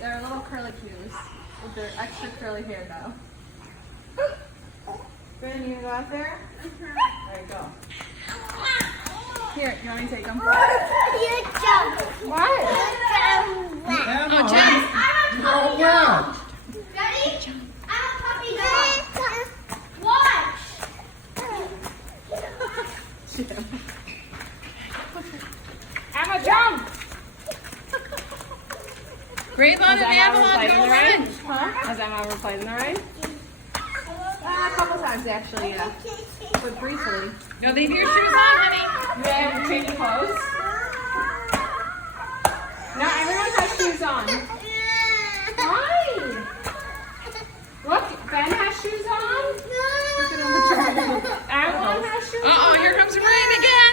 They're little curlicues with their extra curly hair though. Brandon, you gonna go out there? Alright, go. Here, you want me to take them? You jump. What? You jump. Oh, Jen. You're all wet. Ready? I'm a puppy dog. Watch. Emma, jump! Graylon and Avalon, go run. Huh? Has Emma ever played in the rain? A couple times actually, yeah. But briefly. No, leave your shoes on, honey. You have change clothes? No, everyone has shoes on. Why? Look, Ben has shoes on. Look at him. Everyone has shoes on. Uh-oh, here comes the rain again.